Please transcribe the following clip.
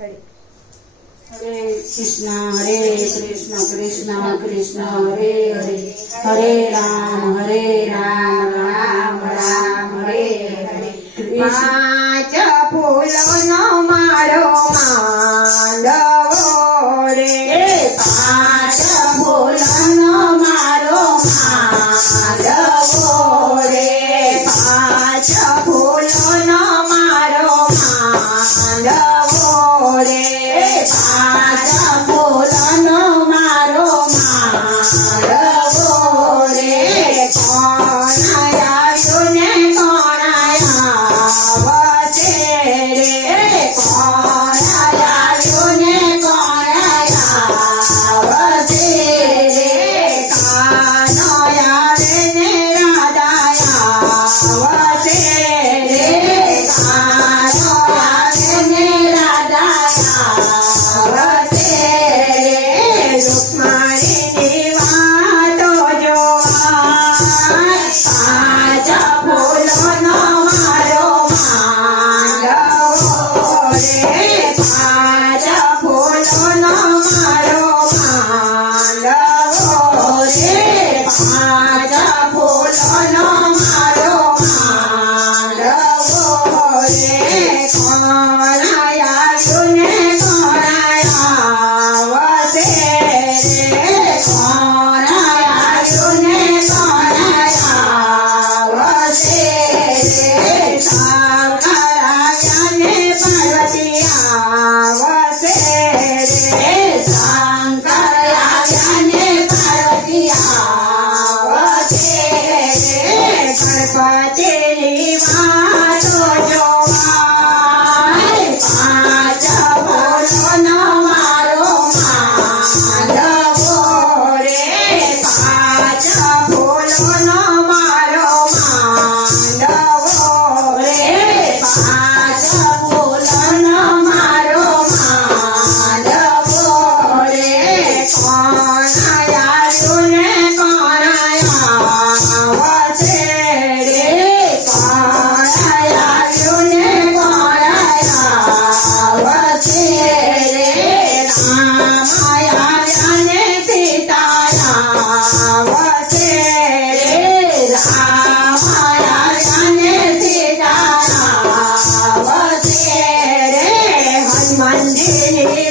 हरे कृष्णा कृष्ण कृष्ण हरे हरे हरे राम राम राम हरे हरे। પાંચ ફૂલોનો માળો માંડવો રે, પાંच फूलोनो मारो मांडवो रे, પાંચ ફૂલોનો માળો માંડવો રે, પાંચ फूलोनो मारो मांडवो रे। કોણ આવ્યું ને કોણ આવશે રે, કોણ આવ્યું ને કોણ આવશે રે, કાનો આવે ને રાધા આવશે રે, કાનો આવે ને રાધા આવશે રે, રૂકમણીની વાતો જોવા પાંચ ફૂલોનો મારો માંડવો રે, પાંચ ફૂલોનો માળો માંડવો રે, પાંચ ફૂલોનો મારો માંડવો રે, કોણ આવ્યું ને કોણ આવશે રે, કોણ આવ્યું ને કોણ આવશે રે, શંકર આવ્યા ને પાર્વતી આવશે રે, શંકર આવ્યા ને પાર્વતી આવશે રે, ગણપતિની વાતો જોવા પાંચ ફૂલોનો મારો માંડવો રે, પાંચ ફૂલોનો માળો માંડવો રે, પાંચ ફૂલોનો મારો માંડવો રે, કોણ આવ્યું ને કોણ આવશે રે, કોણ આવ્યું ને કોણ આવશે રે, રામ આવ્યા ને સીતા આવશે રે, રામ આવ્યા ને સીતા આવશે રે, હનુમાનજીની